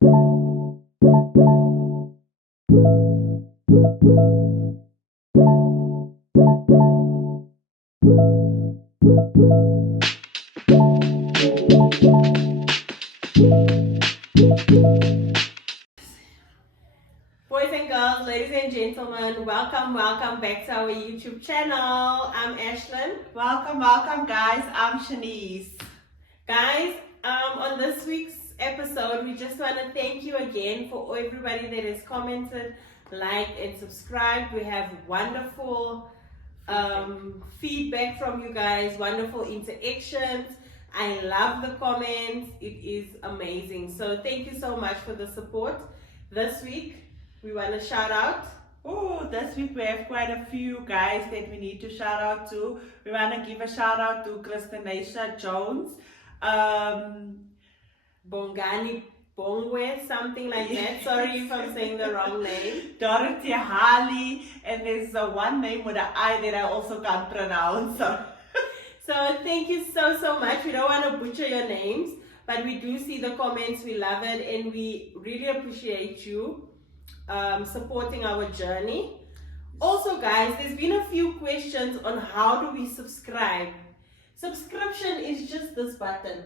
Boys and girls, ladies and gentlemen, welcome back to our YouTube channel. I'm Ashlyn. Welcome, guys. I'm Shanice. Guys, on this week's episode, we just want to thank you again for everybody that has commented, liked, and subscribed. We have wonderful feedback from you guys, wonderful interactions. I love the comments, it is amazing. So, thank you so much for the support. This week, we want to shout out. Oh, this week we have quite a few guys that we need to shout out to. We want to give a shout out to Christinacia Jones, Bongani Bongwe, something like that. Sorry if I'm saying the wrong name. Dorothy Harley, and there's one name with an I that I also can't pronounce. So thank you so much. We don't want to butcher your names, but we do see the comments. We love it, and we really appreciate you supporting our journey. Also, guys, there's been a few questions on how do we subscribe. Subscription is just this button.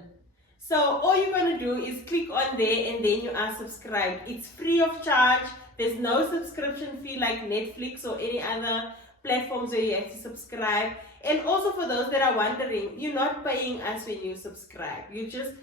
So all you're going to do is click on there and then you are subscribed. It's free of charge. There's no subscription fee like Netflix or any other platforms where you have to subscribe. And also for those that are wondering, you're not paying us when you subscribe. You're just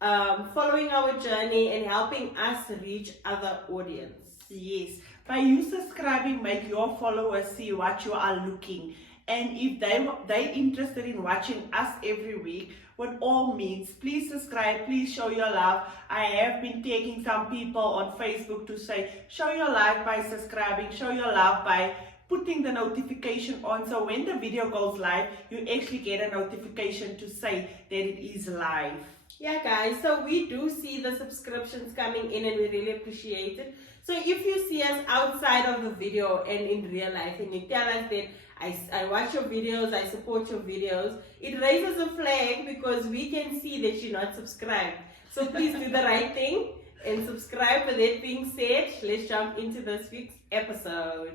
following our journey and helping us reach other audience. Yes, by you subscribing, make your followers see what you are looking. And if they're interested in watching us every week, with all means, please subscribe, please show your love. I have been taking some people on Facebook to say, show your love by subscribing, show your love by putting the notification on. So when the video goes live, you actually get a notification to say that it is live. Yeah, guys, so we do see the subscriptions coming in and we really appreciate it. So if you see us outside of the video and in real life and you tell us that I watch your videos, I support your videos, it raises a flag because we can see that you're not subscribed. So please do the right thing and subscribe. With that being said, let's jump into this week's episode.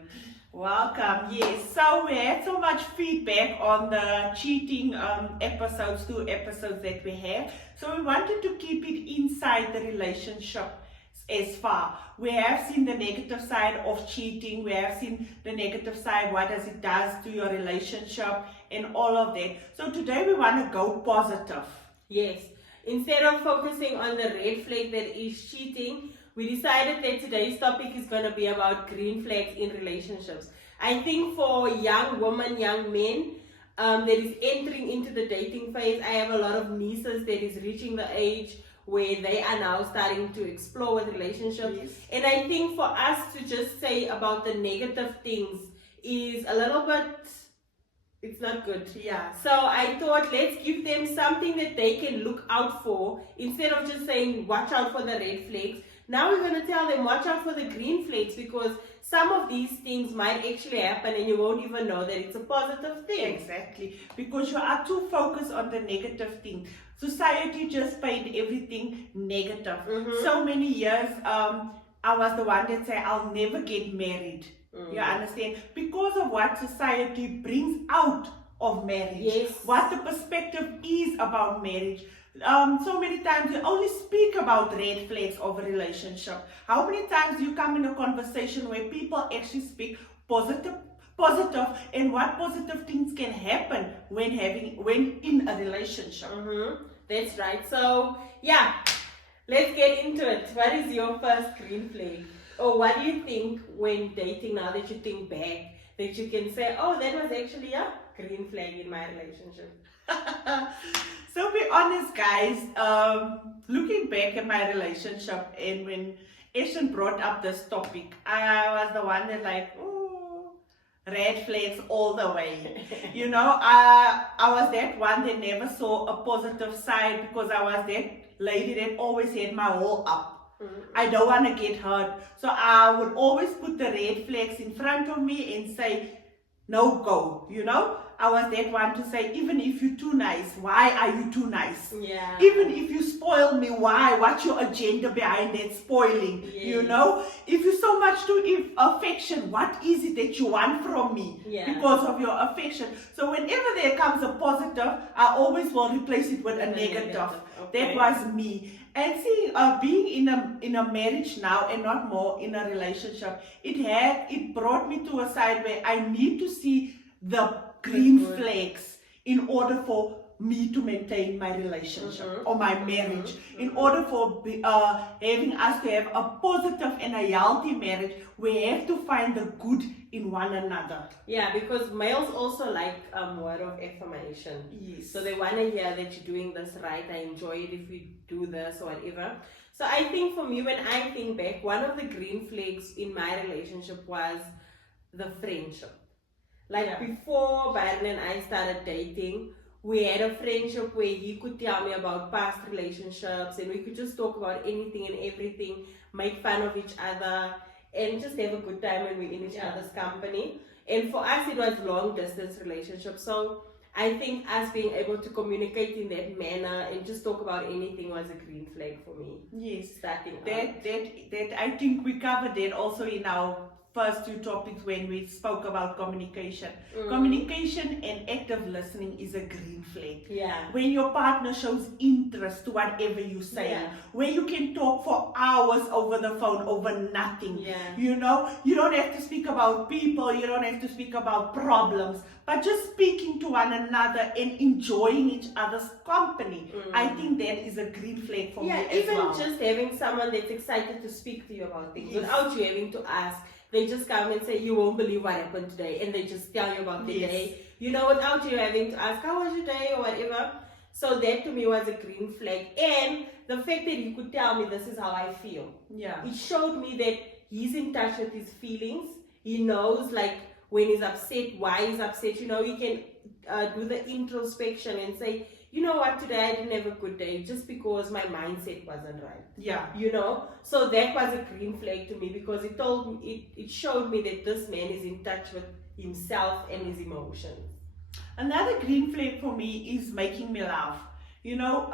Welcome. Yes, so we had so much feedback on the cheating episodes, 2 episodes that we have. So we wanted to keep it inside the relationship as far. We have seen the negative side of cheating. We have seen the negative side, what does it does to your relationship and all of that. So today we want to go positive. Yes. Instead of focusing on the red flag that is cheating, we decided that today's topic is going to be about green flags in relationships. I think for young women, young men that is entering into the dating phase, I have a lot of nieces that is reaching the age where they are now starting to explore with relationships. Yes. And I think for us to just say about the negative things is a little bit, it's not good. Yeah. So I thought let's give them something that they can look out for instead of just saying watch out for the red flags. Now we're going to tell them watch out for the green flags because some of these things might actually happen and you won't even know that it's a positive thing. Exactly. Because you are too focused on the negative thing. Society just paint everything negative. Mm-hmm. So many years, I was the one that said, I'll never get married. Mm. You understand? Because of what society brings out of marriage. Yes. What the perspective is about marriage. So many times you only speak about red flags of a relationship. How many times you come in a conversation where people actually speak positive and what positive things can happen when in a relationship. Mm-hmm. That's right. So yeah, let's get into it. What is your first green flag? Or what do you think when dating, now that you think back, that you can say, oh, that was actually a green flag in my relationship? So be honest, guys, looking back at my relationship and when Ashlyn brought up this topic, I was the one that like, oh, red flags all the way. You know, I was that one that never saw a positive side because I was that lady that always had my wall up. Mm-hmm. I don't want to get hurt. So I would always put the red flags in front of me and say, no go, you know. I was that one to say, even if you're too nice, why are you too nice? Yeah. Even if you spoil me, why? What's your agenda behind that spoiling? You Yes. know, if you so much to affection, what is it that you want from me Yeah. because of your affection? So whenever there comes a positive, I always will replace it with a negative. Okay. That was me. And see, being in a marriage now and not more in a relationship, it brought me to a side where I need to see the green Good. flags in order for me to maintain my relationship Mhm. or my marriage. Mhm. In order for having us to have a positive and a healthy marriage, we have to find the good in one another. Yeah, because males also like word of affirmation. Yes. So they want to hear that you're doing this right. I enjoy it if you do this or whatever. So I think for me, when I think back, one of the green flags in my relationship was the friendship. Like Yeah. before Byron and I started dating, we had a friendship where he could tell me about past relationships and we could just talk about anything and everything, make fun of each other, and just have a good time when we're in each Yeah. other's company. And for us, it was long distance relationship. So I think us being able to communicate in that manner and just talk about anything was a green flag for me. Yes. Starting out. That I think we covered that also in our first two topics when we spoke about communication. Communication and active listening is a green flag. Yeah. When your partner shows interest to whatever you say, Yeah. when you can talk for hours over the phone over nothing. Yeah. You know, you don't have to speak about people, you don't have to speak about problems, but just speaking to one another and enjoying each other's company. I think that is a green flag for me as even well. just having someone that's excited to speak to you about things Yes. without you having to ask. They just come and say, you won't believe what happened today, and they just tell you about the Yes. day, you know, without you having to ask, how was your day or whatever. So that to me was a green flag. And the fact that he could tell me this is how I feel. Yeah. It showed me that he's in touch with his feelings. He knows like when he's upset, why he's upset. You know, he can do the introspection and say, you know what, today I didn't have a good day just because my mindset wasn't right. Yeah. You know, so that was a green flag to me because it told me, it showed me that this man is in touch with himself and his emotions. Another green flag for me is making me laugh. You know,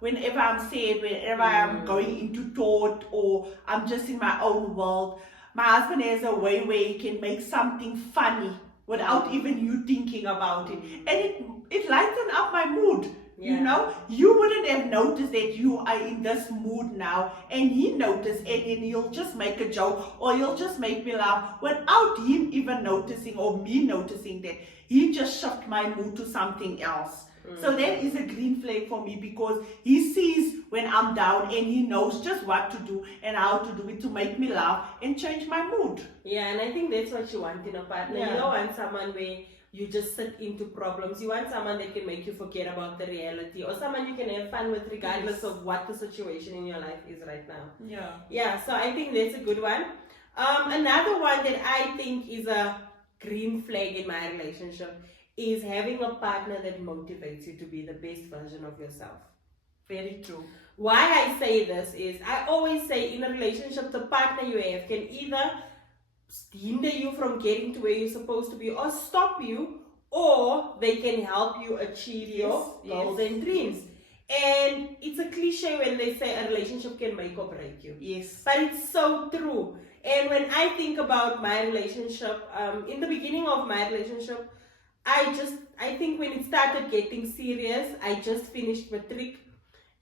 whenever I'm sad, whenever I'm going into thought or I'm just in my own world, my husband has a way where he can make something funny without even you thinking about it. And it lightens up my mood. Yeah. You know, you wouldn't have noticed that you are in this mood now, and he noticed, and then he'll just make a joke or he'll just make me laugh without him even noticing or me noticing that he just shifted my mood to something else. So that is a green flag for me because he sees when I'm down and he knows just what to do and how to do it to make me laugh and change my mood. Yeah, and I think that's what you want in a partner. Yeah. You don't want someone where you just sit into problems. You want someone that can make you forget about the reality or someone you can have fun with regardless of what the situation in your life is right now. Yeah. Yeah, so I think that's a good one. Another one that I think is a green flag in my relationship is having a partner that motivates you to be the best version of yourself. Very true. Why I say this is, I always say in a relationship, the partner you have can either hinder you from getting to where you're supposed to be or stop you, or they can help you achieve your goals and dreams. And it's a cliche when they say a relationship can make or break you. Yes. But it's so true. And when I think about my relationship, in the beginning of my relationship, I think when it started getting serious, I just finished matric.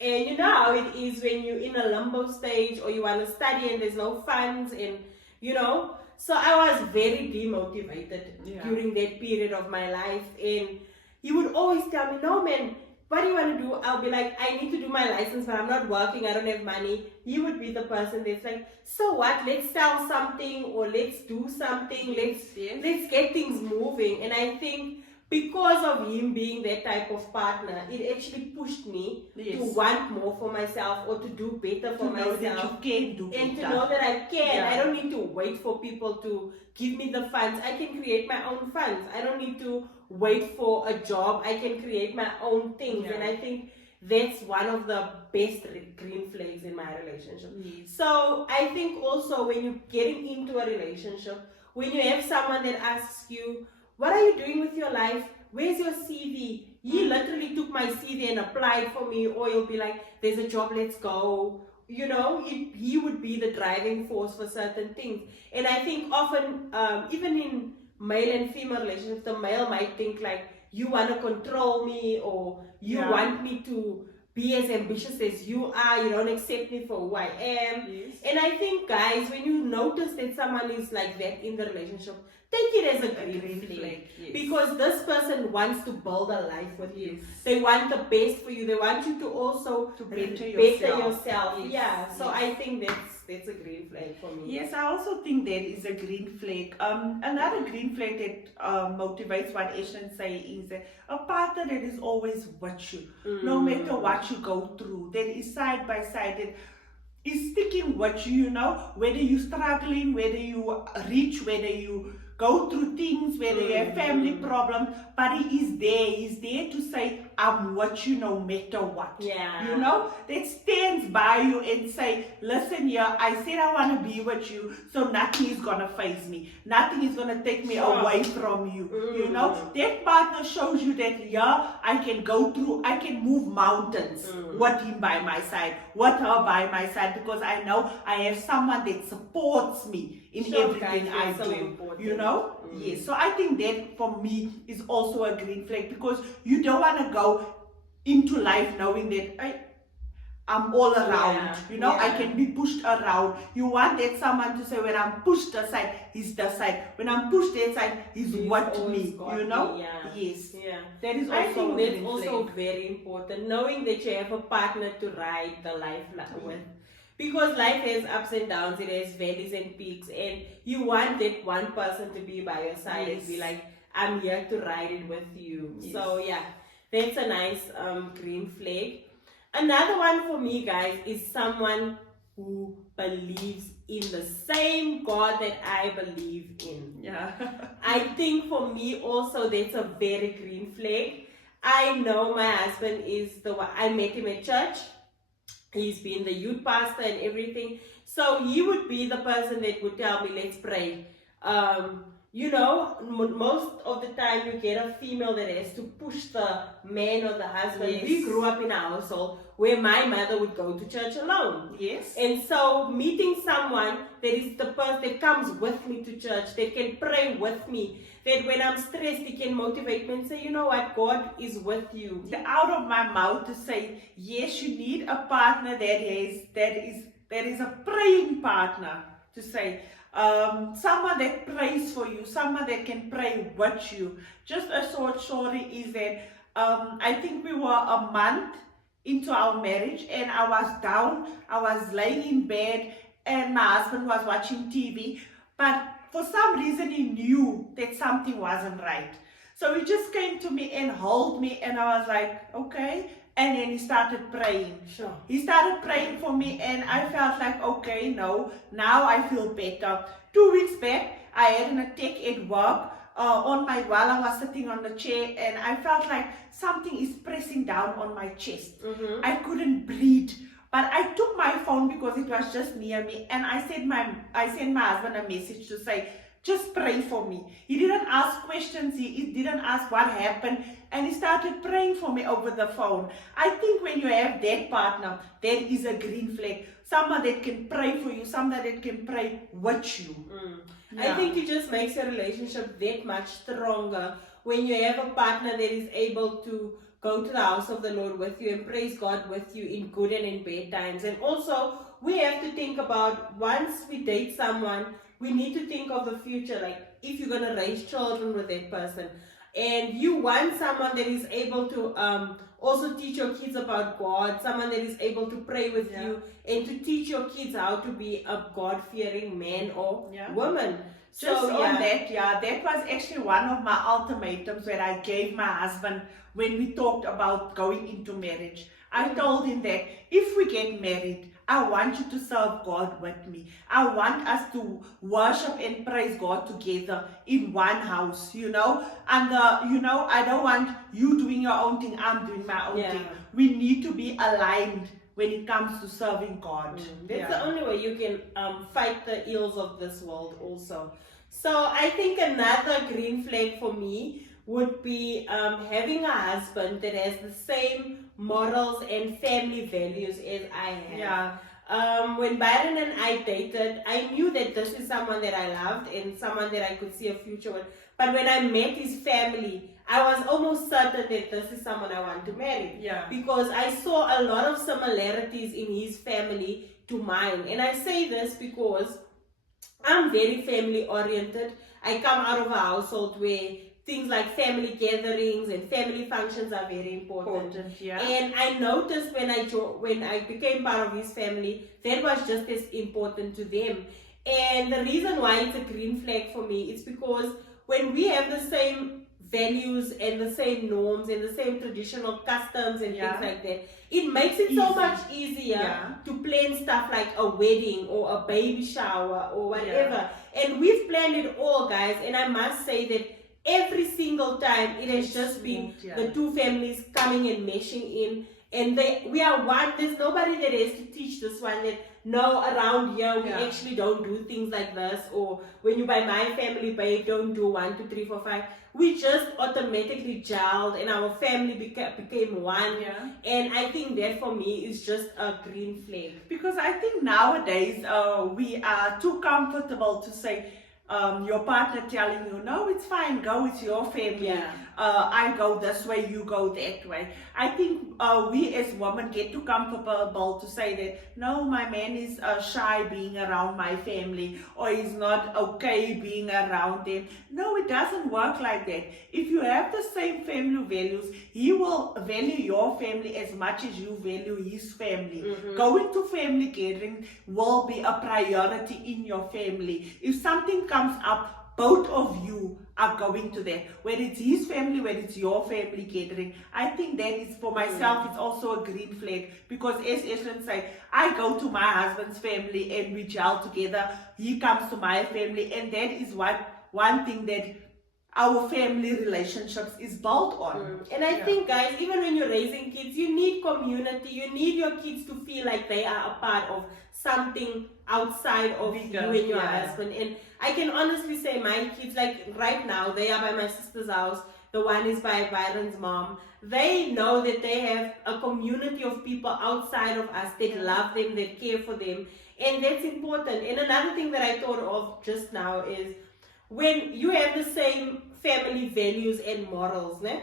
And you know how it is when you're in a limbo stage or you want to study and there's no funds and, you know. So I was very demotivated during that period of my life. And he would always tell me, no man, what do you want to do? I'll be like, I need to do my license, but I'm not working, I don't have money. He would be the person that's like, so what? Let's sell something or let's do something. Let's get things moving. And I think because of him being that type of partner, it actually pushed me to want more for myself or to do better for myself. To know that you can do better. And to know that I can. I don't need to wait for people to give me the funds. I can create my own funds. I don't need to wait for a job. I can create my own things. And I think that's one of the best green flags in my relationship. So I think also when you're getting into a relationship, when you have someone that asks you, what are you doing with your life? Where's your CV? He literally took my CV and applied for me. Or you'll be like, there's a job, let's go. You know, he would be the driving force for certain things. And I think often, even in male and female relationships, the male might think like, you want to control me, or you want me to be as ambitious as you are, you don't accept me for who I am. Yes. And I think, guys, when you notice that someone is like that in the relationship, take it as a green flag. Yes. Because this person wants to build a life with you. Yes. They want the best for you. They want you to also To better yourself. Yes. Yeah. So Yes. I think that's a green flag for me. Yes, I also think that is a green flag. Another green flag that motivates what Ashton say is that a partner that is always with you, no matter what you go through, that is side by side, that is sticking with you, you know, whether you're struggling, whether you reach, whether you go through things, whether you have family problems, but he is there. He's there to say, I'm with you no matter what. Yeah. You know, that stands by you and say, listen here, I said I want to be with you, so nothing is going to faze me. Nothing is going to take me away from you. You know, that partner shows you that, yeah, I can go through, I can move mountains with him by my side, with her by my side, because I know I have someone that supports me in everything I guys, so do. important. You know? Yes. So I think that for me is also a green flag, because you don't want to go into life knowing that I'm all around. You know, I can be pushed around. You want that someone to say, when I'm pushed aside, he's the side. When I'm pushed aside, he's with me. You know? Yes. Yeah. That is also I think a that's green also flag. very important, knowing that you have a partner to ride the life with. Because life has ups and downs, it has valleys and peaks, and you want that one person to be by your side and be like, I'm here to ride it with you. So yeah, that's a nice green flag. Another one for me, guys, is someone who believes in the same God that I believe in. Yeah. I think for me also that's a very green flag. I know my husband is the one, I met him at church. He's been the youth pastor and everything. So he would be the person that would tell me, let's pray. You know, most of the time you get a female that has to push the man or the husband. Yes. We grew up in a household where my mother would go to church alone. Yes. And so meeting someone that is the person that comes with me to church, that can pray with me, that when I'm stressed, he can motivate me and say, you know what, God is with you. Out of my mouth to say, yes, you need a partner that is a praying partner, to say, someone that prays for you, someone that can pray with you. Just a short story is that I think we were a month into our marriage, and I was down, I was laying in bed, and my husband was watching TV, but for some reason he knew that something wasn't right. So he just came to me and held me, and I was like, okay. And then he started praying. Sure. He started praying for me, and I felt like, okay, no, now I feel better. 2 weeks back, I had an attack at work while I was sitting on the chair, and I felt like something is pressing down on my chest. I couldn't breathe. But I took my phone because it was just near me, and I sent my husband a message to say, just pray for me. He didn't ask questions, he didn't ask what happened, and he started praying for me over the phone. I think when you have that partner, that is a green flag. Someone that can pray for you, someone that can pray with you. I think it just makes your relationship that much stronger when you have a partner that is able to go to the house of the Lord with you and praise God with you in good and in bad times. And also, we have to think about, once we date someone, we need to think of the future, like if you're going to raise children with that person. And you want someone that is able to also teach your kids about God, someone that is able to pray with you and to teach your kids how to be a God-fearing man or woman. Just on that, that was actually one of my ultimatums that I gave my husband when we talked about going into marriage. I told him that if we get married, I want you to serve God with me. I want us to worship and praise God together in one house, you know. And, I don't want you doing your own thing, I'm doing my own thing. We need to be aligned when it comes to serving God. That's the only way you can fight the ills of this world also. So I think another green flag for me would be having a husband that has the same morals and family values as I have. Yeah. When Byron and I dated, I knew that this is someone that I loved and someone that I could see a future with. But when I met his family, I was almost certain that this is someone I want to marry. Yeah. Because I saw a lot of similarities in his family to mine. And I say this because I'm very family oriented. I come out of a household where things like family gatherings and family functions are very important. Yeah. And I noticed when I became part of his family, that was just as important to them. And the reason why it's a green flag for me is because when we have the same values and the same norms and the same traditional customs and Yeah. things like that, it makes it so Easy. much easier Yeah. to plan stuff like a wedding or a baby shower or whatever. And we've planned it all, guys, and I must say that every single time it has just been Yeah. the two families coming and meshing in, and we are one. There's nobody that has to teach this one that no, around here we Yeah. actually don't do things like this, or when you buy my family, babe, don't do 1, 2, 3, 4, 5. We just automatically gelled and our family became one. Yeah. And I think that for me is just a green flag. Because I think nowadays we are too comfortable to say your partner telling you, no, it's fine, go with your family. Yeah. I go this way, you go that way. I think we as women get too comfortable to say that, no, my man is shy being around my family, or he's not okay being around them. No, it doesn't work like that. If you have the same family values, he will value your family as much as you value his family. Mm-hmm. Going to family gathering will be a priority in your family. If something comes up, both of you are going to that, whether it's his family, whether it's your family gathering. I think that is, for myself, it's also a green flag, because as Ashlyn said, I go to my husband's family and we gel together. He comes to my family, and that is one thing that our family relationships is built on. And I think, guys, even when you're raising kids, you need community. You need your kids to feel like they are a part of something outside of Bigger, you and your yeah. husband. And I can honestly say my kids, like right now, they are by my sister's house. The one is by Byron's mom. They know that they have a community of people outside of us that love them, that care for them. And that's important. And another thing that I thought of just now is when you have the same family values and morals, né?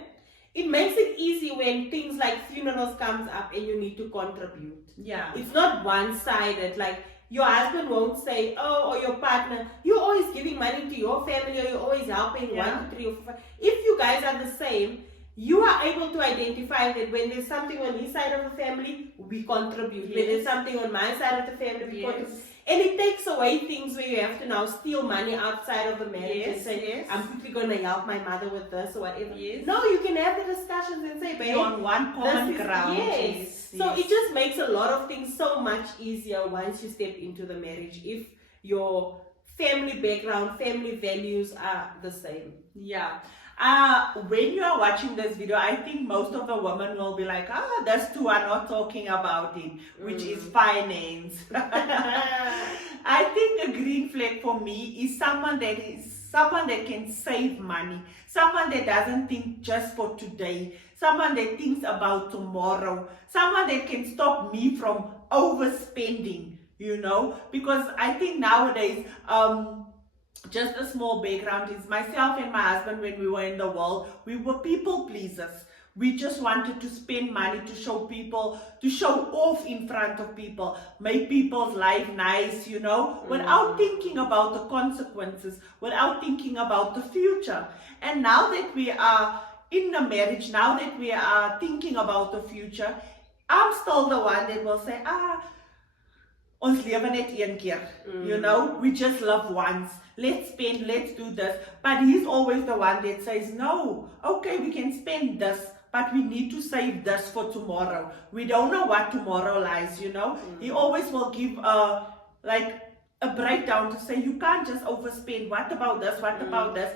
It makes it easy when things like funerals comes up and you need to contribute. Yeah. It's not one-sided. Like your husband won't say, oh, or your partner, you're always giving money to your family, or you're always helping 1, 2, 3, or 4, 5. If you guys are the same, you are able to identify that when there's something on his side of the family, we contribute. When there's something on my side of the family, we contribute. And it takes away things where you have to now steal money outside of the marriage and say, I'm quickly going to help my mother with this or whatever. No, you can have the discussions and say, babe, You're on one common ground. Yes. So it just makes a lot of things so much easier once you step into the marriage, if your family background, family values are the same. Yeah. When you are watching this video, I think most of the women will be like, those two are not talking about it, which is finance. I think a green flag for me is someone that can save money, someone that doesn't think just for today, someone that thinks about tomorrow, someone that can stop me from overspending, because I think nowadays, just a small background is myself and my husband, when we were in the world, we were people pleasers. We just wanted to spend money to show people, to show off in front of people, make people's life nice, without thinking about the consequences, without thinking about the future. And now that we are in a marriage, now that we are thinking about the future, I'm still the one that will say, ons lewe net een keer, we just love once, let's spend, let's do this. But he's always the one that says, no, okay, we can spend this, but we need to save this for tomorrow. We don't know what tomorrow lies, He always will give a breakdown to say, you can't just overspend. What about this? What about this?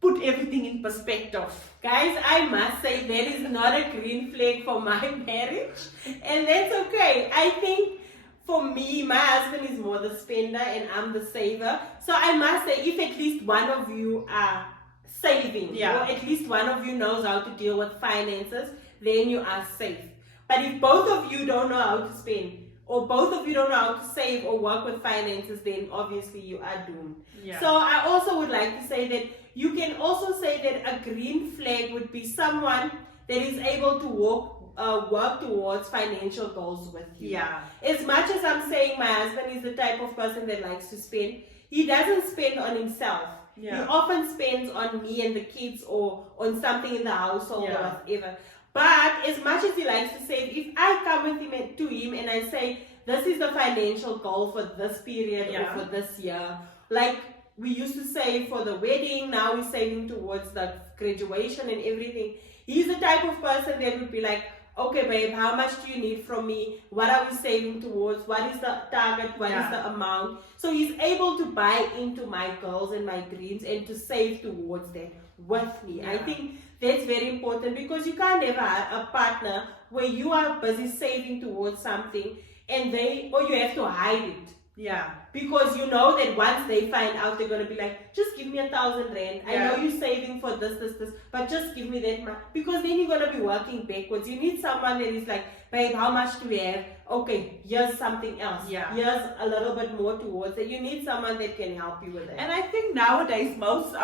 Put everything in perspective. Guys, I must say that is not a green flag for my marriage, and that's okay. I think for me, my husband is more the spender and I'm the saver. So I must say, if at least one of you are saving, Yeah. or at least one of you knows how to deal with finances, then you are safe. But if both of you don't know how to spend, or both of you don't know how to save or work with finances, then obviously you are doomed. Yeah. So I also would like to say that you can also say that a green flag would be someone that is able to work towards financial goals with you. Yeah. As much as I'm saying my husband is the type of person that likes to spend, he doesn't spend on himself. Yeah. He often spends on me and the kids or on something in the household or Yeah. whatever. But as much as he likes to save, if I come with him to him and I say, this is the financial goal for this period Yeah. or for this year, like we used to save for the wedding, now we're saving towards the graduation and everything. He's the type of person that would be like, okay babe, how much do you need from me? What are we saving towards? What is the target? What is the amount? So he's able to buy into my goals and my dreams and to save towards that with me. I think that's very important, because you can't ever have a partner where you are busy saving towards something and you have to hide it. Yeah. Because you know that once they find out, they're going to be like, just give me 1,000 rand. I Yeah. know you're saving for this, but just give me that much. Because then you're going to be working backwards. You need someone that is like, babe, how much do we have? Okay, here's something else. Yeah. Here's a little bit more towards it. You need someone that can help you with that. And I think nowadays most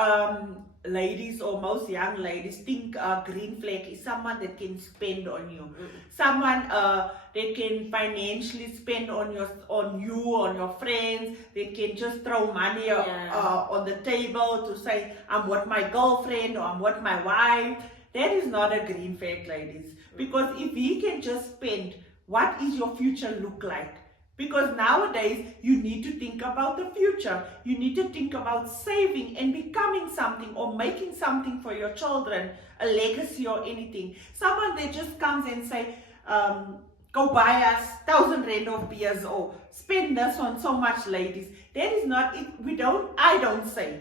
ladies or most young ladies think green flag is someone that can spend on you, someone that can financially spend on you, on your friends. They can just throw money on the table to say, I'm with my girlfriend or I'm with my wife. That is not a green flag, ladies. Because if he can just spend, what is your future look like? Because nowadays, you need to think about the future. You need to think about saving and becoming something or making something for your children, a legacy or anything. Someone that just comes and say, go buy us 1,000 rand of beers or spend this on so much, ladies. That is not it. I don't say,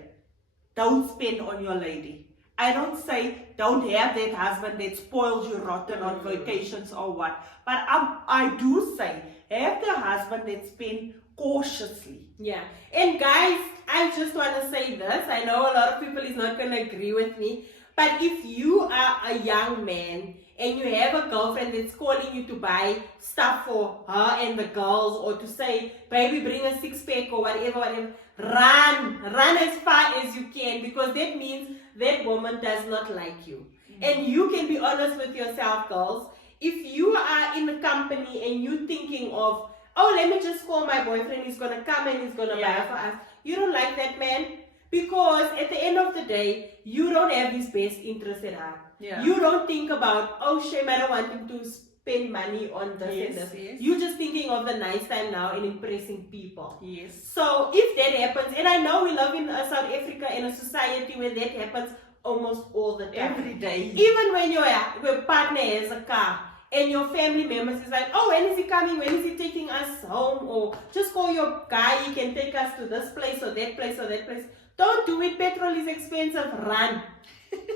don't spend on your lady. I don't say, don't have that husband that spoils you rotten on vacations or what. But I do say, have the husband that spend cautiously. Yeah. And guys, I just want to say this. I know a lot of people is not going to agree with me. But if you are a young man and you have a girlfriend that's calling you to buy stuff for her and the girls, or to say, baby, bring a 6-pack or whatever, run as far as you can, because that means that woman does not like you. And you can be honest with yourself, girls. If you are in a company and you're thinking of, oh, let me just call my boyfriend, he's going to come and he's going to buy for us. You don't like that man, because at the end of the day, you don't have his best interest at heart. Yeah. You don't think about, oh, shame, I don't want him to spend money on this and this. Yes. You're just thinking of the nice time now and impressing people. Yes. So if that happens, and I know we live in South Africa, in a society where that happens almost all the time. Every day. Even when your partner has a car and your family members is like, oh, when is he coming? When is he taking us home? Or just call your guy, he can take us to this place or that place or that place. Don't do it. Petrol is expensive. Run.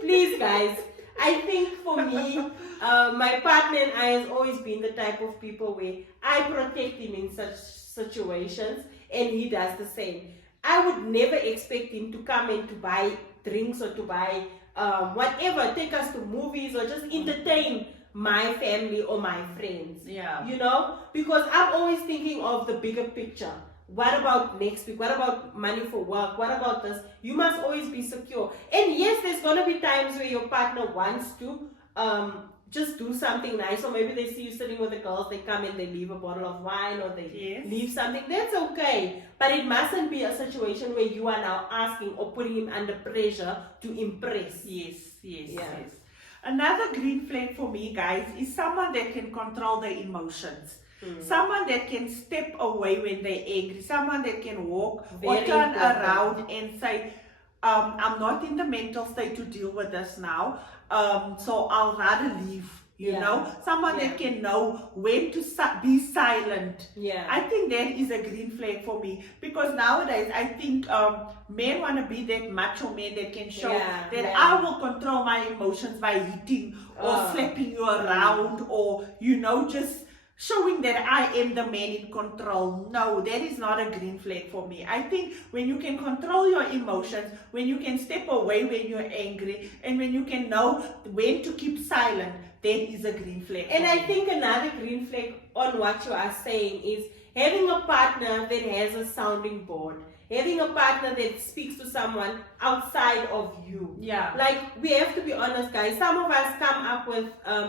Please, guys. I think for me, my partner and I has always been the type of people where I protect him in such situations, and he does the same. I would never expect him to come and to buy drinks or to buy whatever, take us to movies or just entertain my family or my friends. Yeah. You know, because I'm always thinking of the bigger picture. What about next week? What about money for work? What about this? You must always be secure. And yes, there's going to be times where your partner wants to just do something nice, or maybe they see you sitting with the girls, they come and they leave a bottle of wine or they leave something. That's okay. But it mustn't be a situation where you are now asking or putting him under pressure to impress. Yes. Another green flag for me, guys, is someone that can control their emotions. Someone that can step away when they're angry. Someone that can walk or turn around and say, I'm not in the mental state to deal with this now, so I'll rather leave. You know, someone that can know when to be silent. I think that is a green flag for me, because nowadays I think men want to be that macho man that can show that I will control my emotions by hitting or slapping you around, or, you know, just showing that I am the man in control. No, that is not a green flag for me. I think when you can control your emotions, when you can step away when you're angry, and when you can know when to keep silent, that is a green flag. And for I me. think another green flag on what you are saying is having a partner that has a sounding board. Having a partner that speaks to someone outside of you. Yeah. Like, we have to be honest, guys. Some of us come up with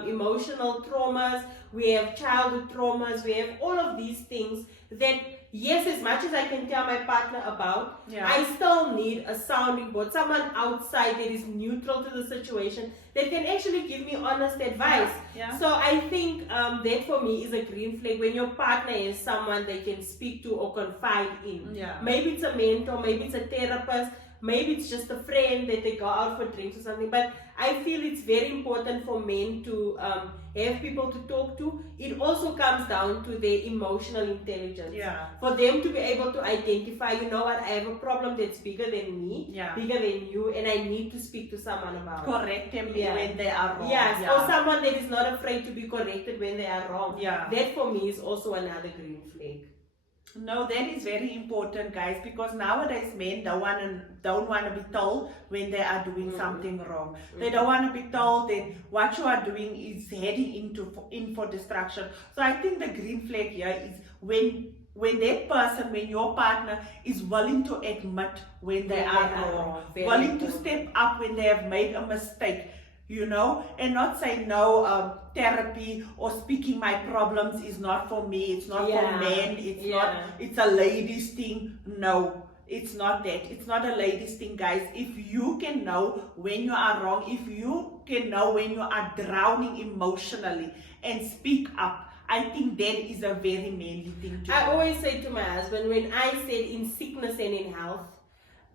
emotional traumas. We have childhood traumas. We have all of these things that, yes, as much as I can tell my partner about, Yeah. I still need a sounding board. Someone outside that is neutral to the situation that can actually give me honest advice. Yeah. So I think that for me is a green flag when your partner is someone they can speak to or confide in. Yeah. Maybe it's a mentor, maybe it's a therapist, maybe it's just a friend that they go out for drinks or something. But I feel it's very important for men to have people to talk to. It also comes down to their emotional intelligence. Yeah. For them to be able to identify, you know what, I have a problem that's bigger than me, Yeah. bigger than you, and I need to speak to someone about it. Correct them Yeah. when they are wrong. Yes, Yeah. or someone that is not afraid to be corrected when they are wrong. Yeah. That for me is also another green flag. No, that is very important, guys, because nowadays men don't want to be told when they are doing something wrong. They don't want to be told that what you are doing is heading in for destruction. So I think the green flag here is when that person, when your partner is willing to admit when they are wrong, Very willing to important. step up when they have made a mistake. You know, and not say no, therapy or speaking my problems is not for me, it's not for men, it's not, it's a ladies thing. No, it's not that. It's not a ladies thing, guys. If you can know when you are wrong, if you can know when you are drowning emotionally and speak up, I think that is a very manly thing to I do. always say to my husband, when I said in sickness and in health,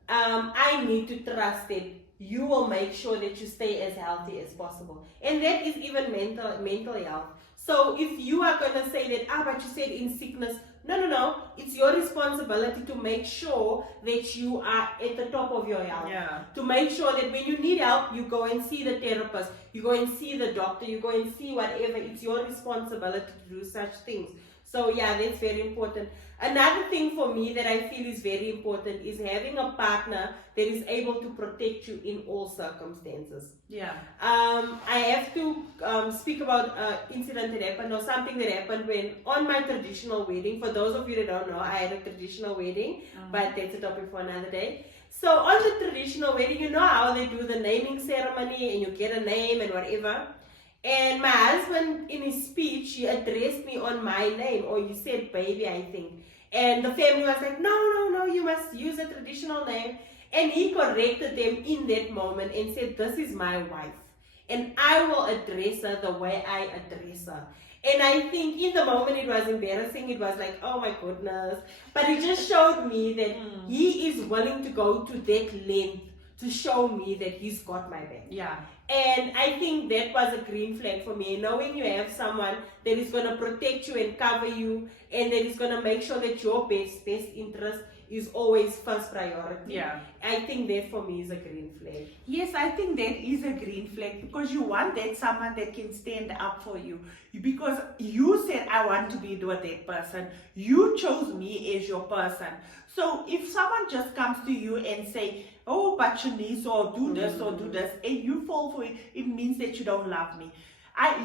I need to trust it. You will make sure that you stay as healthy as possible. And that is even mental health. So if you are going to say that, but you said in sickness, no. It's your responsibility to make sure that you are at the top of your health. Yeah. To make sure that when you need help, you go and see the therapist, you go and see the doctor, you go and see whatever. It's your responsibility to do such things. So yeah, that's very important. Another thing for me that I feel is very important is having a partner that is able to protect you in all circumstances. Yeah. I have to speak about an incident that happened or something that happened when on my traditional wedding. For those of you that don't know, I had a traditional wedding, but that's a topic for another day. So on the traditional wedding, you know how they do the naming ceremony and you get a name and whatever. And my husband, in his speech, he addressed me on my name, or he said baby, I think. And the family was like, no, you must use a traditional name. And he corrected them in that moment and said, this is my wife. And I will address her the way I address her. And I think in the moment it was embarrassing. It was like, oh my goodness. But it just showed me that he is willing to go to that length to show me that he's got my back. Yeah. And I think that was a green flag for me. Knowing you have someone that is going to protect you and cover you, and that is going to make sure that your best interest is always first priority. Yeah. I think that for me is a green flag. Yes, I think that is a green flag because you want that someone that can stand up for you. Because you said, I want to be with that person. You chose me as your person. So if someone just comes to you and say, oh, but Shanice, or do this or do this, and you fall for it, it means that you don't love me.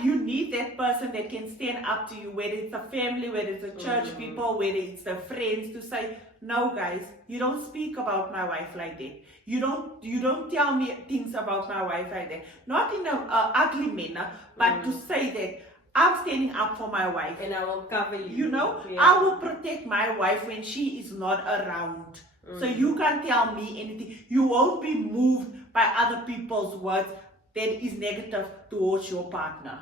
You need that person that can stand up to you, whether it's a family, whether it's a church people, whether it's the friends, to say, no guys, you don't speak about my wife like that. You don't tell me things about my wife like that. Not in an ugly manner, but to say that I'm standing up for my wife. And I will cover you. You know, Yeah. I will protect my wife when she is not around. So you can't tell me anything. You won't be moved by other people's words that is negative towards your partner.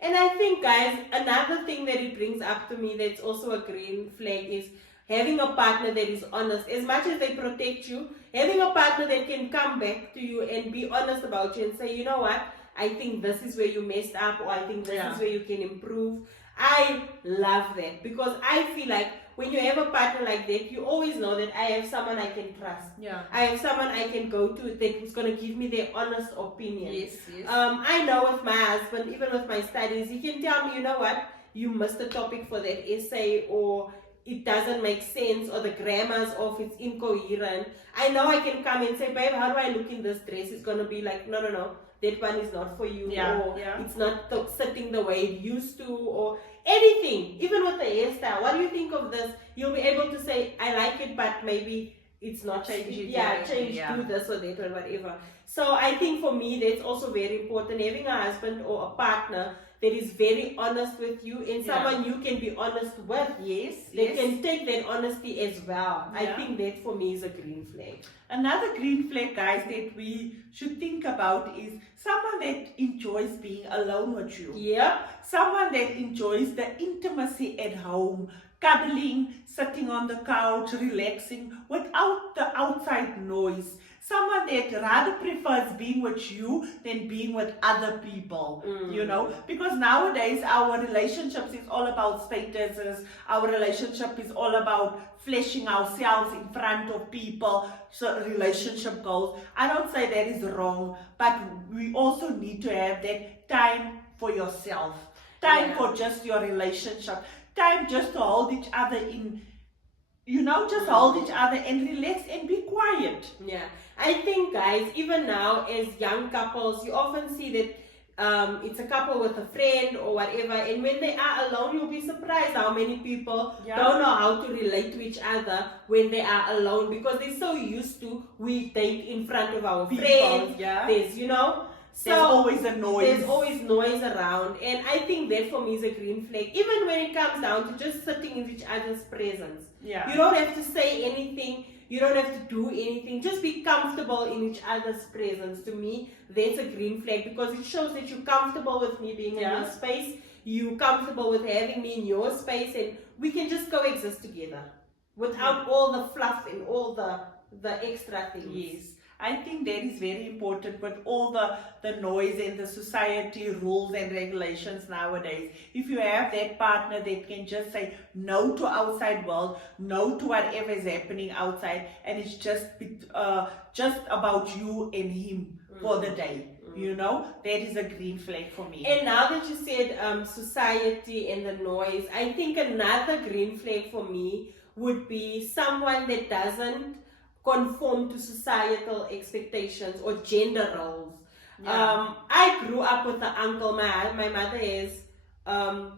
And I think, guys, another thing that it brings up to me that's also a green flag is having a partner that is honest. As much as they protect you, having a partner that can come back to you and be honest about you and say, you know what, I think this is where you messed up, or I think this is where you can improve. I love that because I feel like when you have a partner like that, you always know that I have someone I can trust. Yeah. I have someone I can go to that is going to give me their honest opinion. Yes. I know with my husband, even with my studies, he can tell me, you know what, you missed the topic for that essay, or it doesn't make sense, or the grammar's off, it's incoherent. I know I can come and say, babe, how do I look in this dress? It's gonna be like, no, that one is not for you, or it's not sitting the way it used to, or anything. Even with the hairstyle, what do you think of this? You'll be able to say, I like it, but maybe it's not change, do this or that or whatever. So I think for me that's also very important, having a husband or a partner that is very honest with you, and someone you can be honest with. They can take that honesty as well. I think that for me is a green flag. Another green flag, guys, that we should think about is someone that enjoys being alone with you. Someone that enjoys the intimacy at home, cuddling, sitting on the couch, relaxing without the outside noise. Someone that rather prefers being with you than being with other people, you know, because nowadays our relationships is all about statuses, our relationship is all about fleshing ourselves in front of people, so relationship goals. I don't say that is wrong, but we also need to have that time for yourself, time for just your relationship, time just to hold each other in, you know, just hold each other and relax and be quiet. I think, guys, even now as young couples, you often see that it's a couple with a friend or whatever, and when they are alone, you'll be surprised how many people don't know how to relate to each other when they are alone, because they're so used to we date in front of our friends. There's, you know, there's always a noise. There's always noise around, and I think that for me is a green flag. Even when it comes down to just sitting in each other's presence, you don't have to say anything. You don't have to do anything. Just be comfortable in each other's presence. To me, that's a green flag, because it shows that you're comfortable with me being in your space. You're comfortable with having me in your space, and we can just coexist together without all the fluff and all the extra things. I think that is very important with all the noise and the society rules and regulations nowadays. If you have that partner that can just say no to outside world, no to whatever is happening outside, and it's just about you and him for the day, you know, that is a green flag for me. And now that you said society and the noise, I think another green flag for me would be someone that doesn't conform to societal expectations or gender roles. I grew up with an uncle. My mother has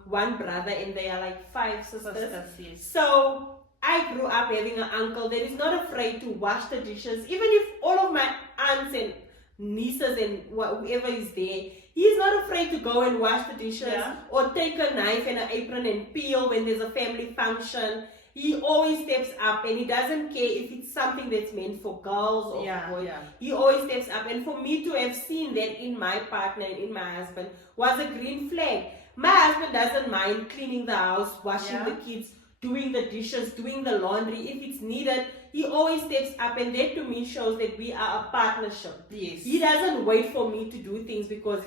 one brother, and they are like 5 sisters. So I grew up having an uncle that is not afraid to wash the dishes, even if all of my aunts and nieces and whoever is there, he's not afraid to go and wash the dishes or take a knife and an apron and peel when there's a family function. He always steps up, and he doesn't care if it's something that's meant for girls or for boys. He always steps up, and for me to have seen that in my partner and in my husband was a green flag. My husband doesn't mind cleaning the house, washing the kids, doing the dishes, doing the laundry. If it's needed, he always steps up, and that to me shows that we are a partnership. He doesn't wait for me to do things because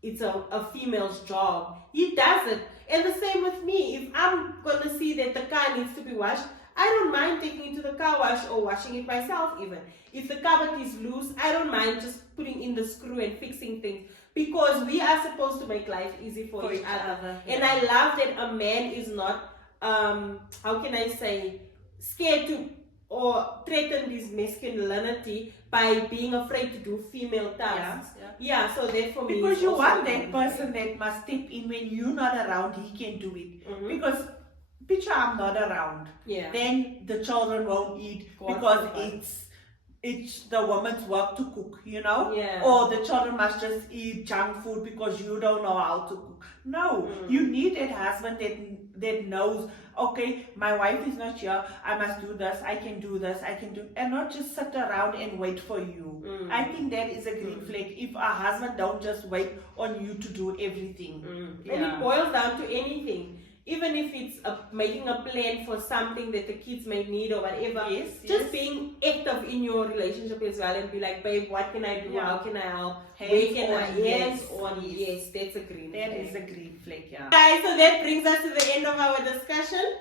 it's a female's job. He does it. And the same with me. If I'm gonna see that the car needs to be washed, I don't mind taking it to the car wash or washing it myself even. If the cupboard is loose, I don't mind just putting in the screw and fixing things, because we are supposed to make life easy for each other. And I love that a man is not, how can I say, scared to or threaten his masculinity by being afraid to do female tasks. So that for me, because you want that person that must step in when you're not around, he can do it. Because picture I'm not around, then the children won't eat because it's the woman's work to cook, you know, or the children must just eat junk food because you don't know how to cook. No, you need that husband that knows, okay, my wife is not here, I must do this, I can do this, I can do, and not just sit around and wait for you. I think that is a green flag. If a husband don't just wait on you to do everything. And it boils down to anything. Even if it's making a plan for something that the kids may need or whatever, just being active in your relationship as well, and be like, babe, what can I do? How can I help? Where can I? Yes, that's a green flag. That is a green flag, Guys, so that brings us to the end of our discussion.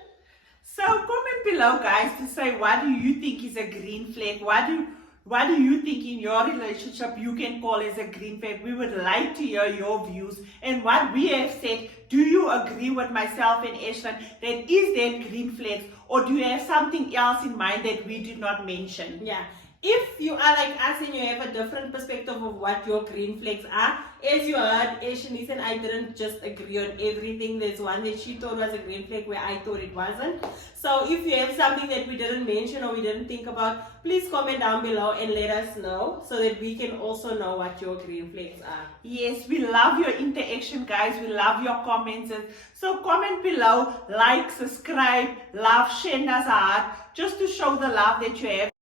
So comment below, guys, to say what do you think is a green flag? What do What do you think in your relationship you can call as a green flag? We would like to hear your views and what we have said. Do you agree with myself and Ashlyn that is there green flags, or do you have something else in mind that we did not mention? Yeah. If you are like us and you have a different perspective of what your green flags are, as you heard, Shanice and I didn't just agree on everything. There's one that she thought was a green flag where I thought it wasn't. So if you have something that we didn't mention or we didn't think about, please comment down below and let us know so that we can also know what your green flags are. Yes, we love your interaction, guys. We love your comments. So comment below, like, subscribe, love, share us a heart, just to show the love that you have.